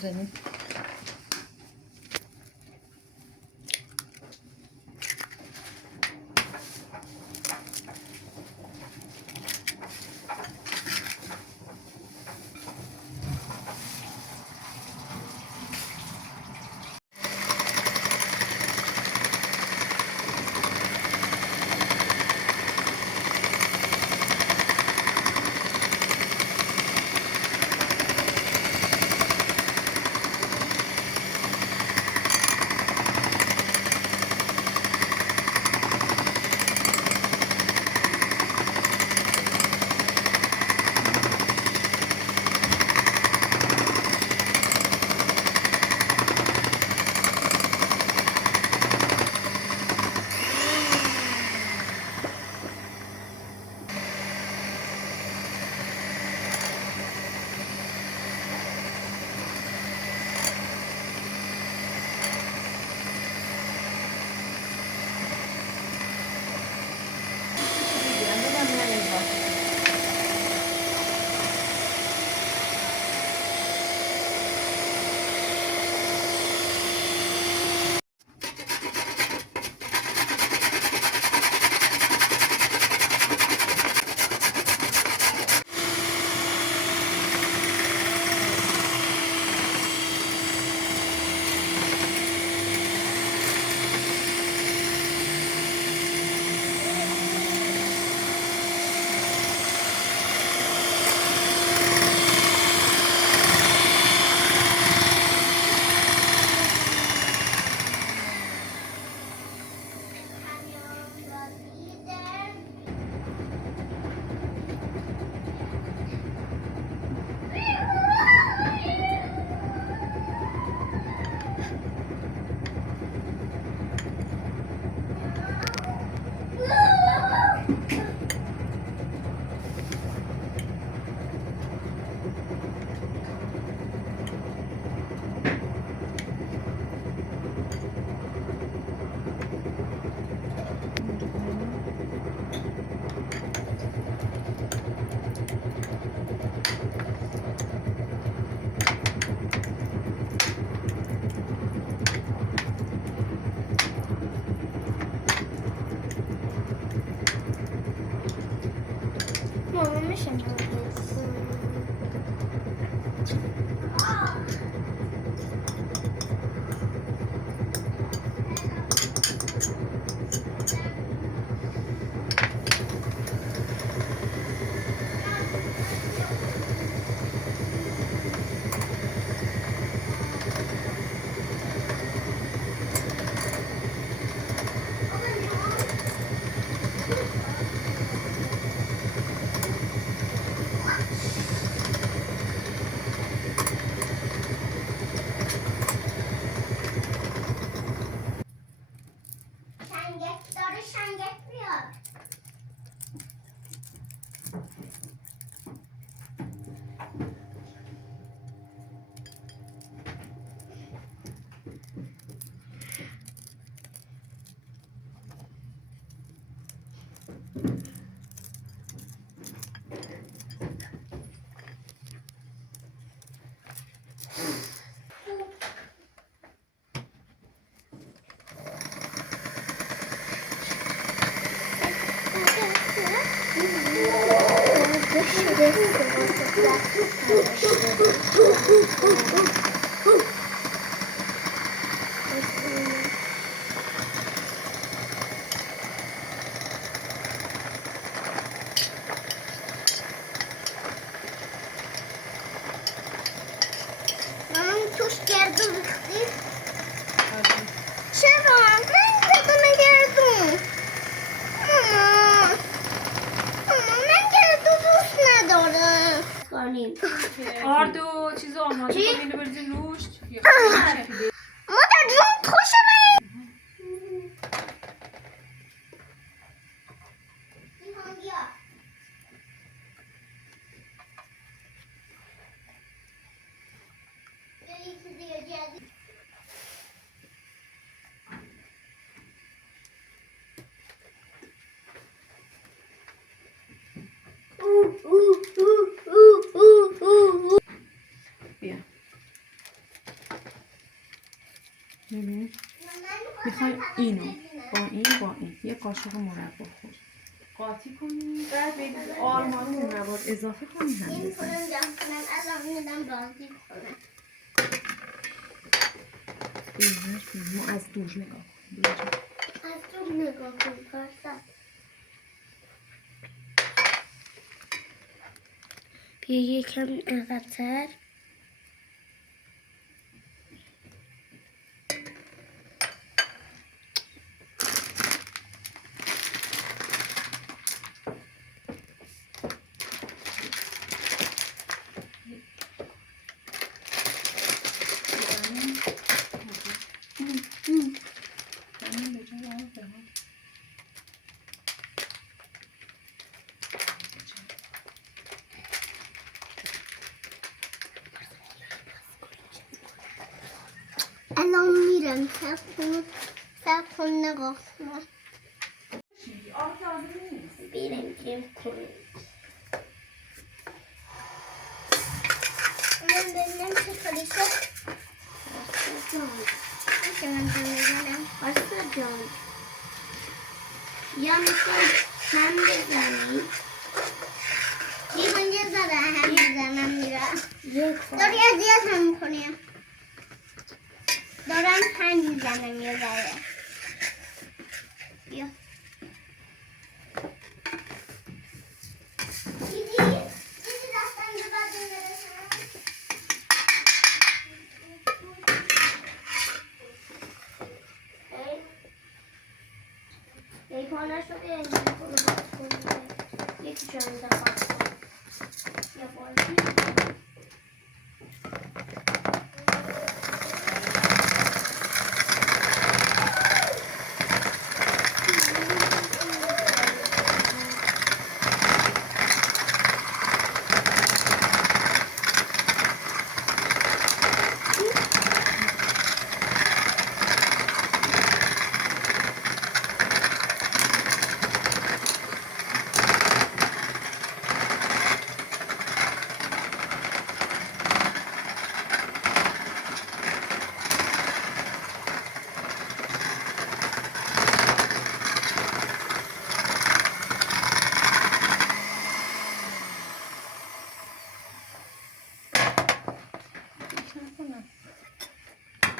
Güzelim. Olmamışım. Sen getiriyor. کنیم. آرد و چیز آماده کنیم اینو بریزیم روش. مادر جون خوشم بیا ببین میخوای اینو با این یه قاشق مربا خور قاطی کنی بعد بگید آرمانو مواد اضافه کنی هم این بزنی کنم جمع کنم الان میدم بازی کنم. ما از دور نگاه کنیم از تو نگاه کن پارسا. بیا یکم عقب‌تر. الان میرم سب کن نگاه کن. بیرم کنیم. من ببینم چه کاری شد. من ببینم پاستا جان یا میخوای هم بزنی یه ذره هم بزنم میرم داری اذیت هم میکنیم دارم هم میزنم یه ذره بیا پانه شده یکی چند دفعه یا بازی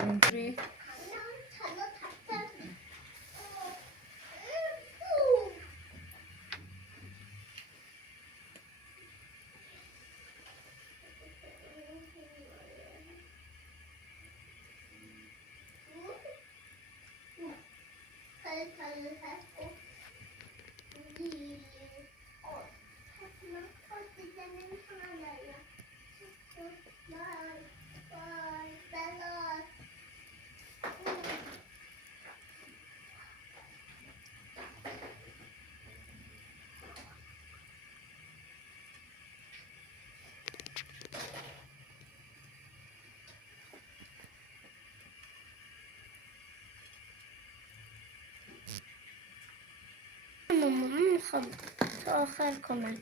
اینجوری خب تا آخر کمک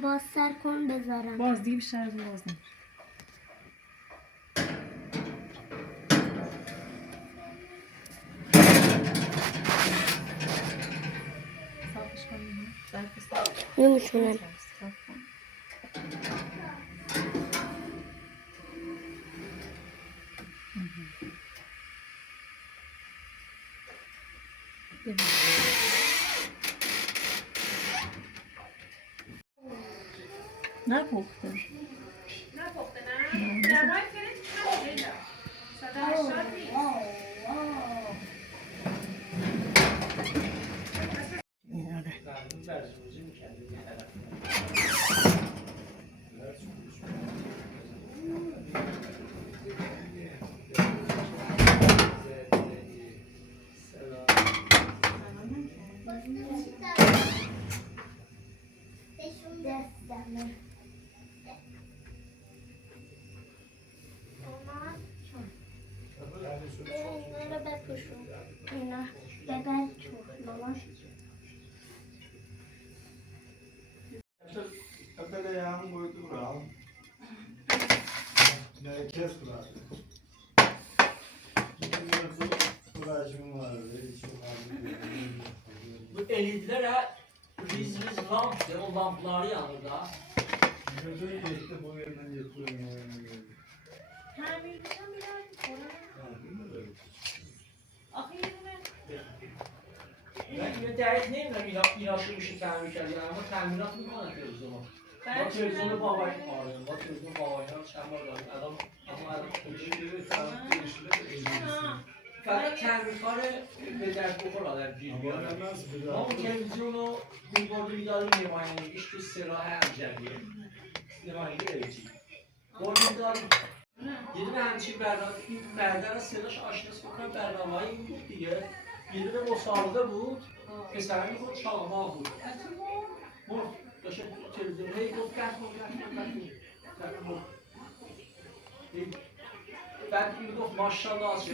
باز سر کن بذارم. باز دیگه بیشتر از این باز نمیشه. صافش کنیم. نمیتونم. نپخته. نپخته نه؟ دمای فرید نپخته. 180 نیست. اینا رو بپوشون. اینا ببر تو مامان. Até ganhar muito rural. Ne kes kurar. Bu elitler riz lamp o lampları yanır da. Gözünü geçti bu yerden yıkıyorum. Tamirci'den birer sonra. Akı yerine. Ben yine dert neyim ilaçlı bir şey tamir kردیم ama tamirat میکنن تلویزیون. ما تلویزیون بابایی آره ما تلویزیون بابایی ها چند بار داریم الان فقط تعمیرکار به درد بخور آدم گیر بیاره ما اون تلویزیون رو میبردیم میدادیم نمایندگیش تو سراح امجدیه نمایندگی ایتی بردیم دادیم یه دونه همچین برنامه این برده رو صداش آشناس بکنم برنامه های این بود دیگه یه دونه مسابقه بود پسرمی بود شاهما بود مرد داشته تلویزیون هی گفت گفت بعد این گفت ماشاءالله از